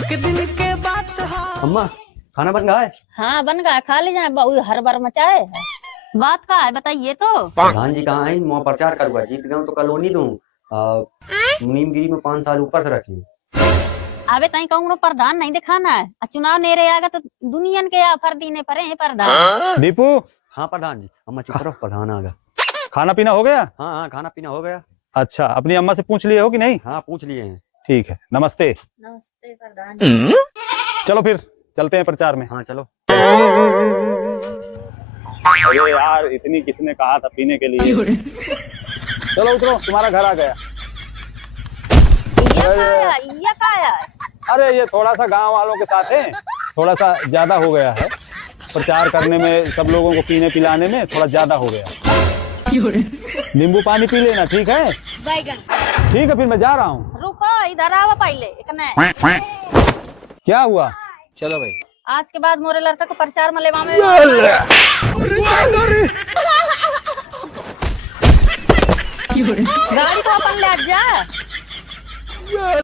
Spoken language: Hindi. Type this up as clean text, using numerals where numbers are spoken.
एक दिन के बाद अम्मा खाना बन गया है? हाँ बन गया, खा लीजिए। बहु हर बार मचाए बात का है, बताइए तो। प्रधान जी कहाँ है? मैं प्रचार करूँगा, जीत गया तो कॉलोनी दूं नीमगिरी में 5 साल ऊपर से रखी। अबे तई कहूँ प्रधान नहीं दिखाना है, चुनाव नेरे आएगा तो दुनिया के ऑफर दीने पड़े हैं प्रधान। दीपू, हाँ प्रधान जी। अम्मा चुप रहो, प्रधान आ गया। खाना पीना हो गया? हाँ हाँ खाना पीना हो गया। अच्छा, अपनी अम्मा से पूछ लिए हो कि नहीं? हाँ पूछ लिए हैं। ठीक है, नमस्ते। नमस्ते प्रधान। चलो फिर चलते हैं प्रचार में। हाँ चलो। अरे यार, इतनी किसने कहा था पीने के लिए। चलो उतरो, तुम्हारा घर आ गया। ये का है? अरे ये थोड़ा सा गांव वालों के साथ है, थोड़ा सा ज्यादा हो गया है। प्रचार करने में, सब लोगों को पीने पिलाने में थोड़ा ज्यादा हो गया। नींबू पानी पी लेना, ठीक है? ठीक है, फिर मैं जा रहा हूँ। रुको, इधर आओ पहले। इकने क्या हुआ? चलो भाई। आज के बाद मोरे लड़का को प्रचार में लेवा में गाड़ी को अपन ले जा।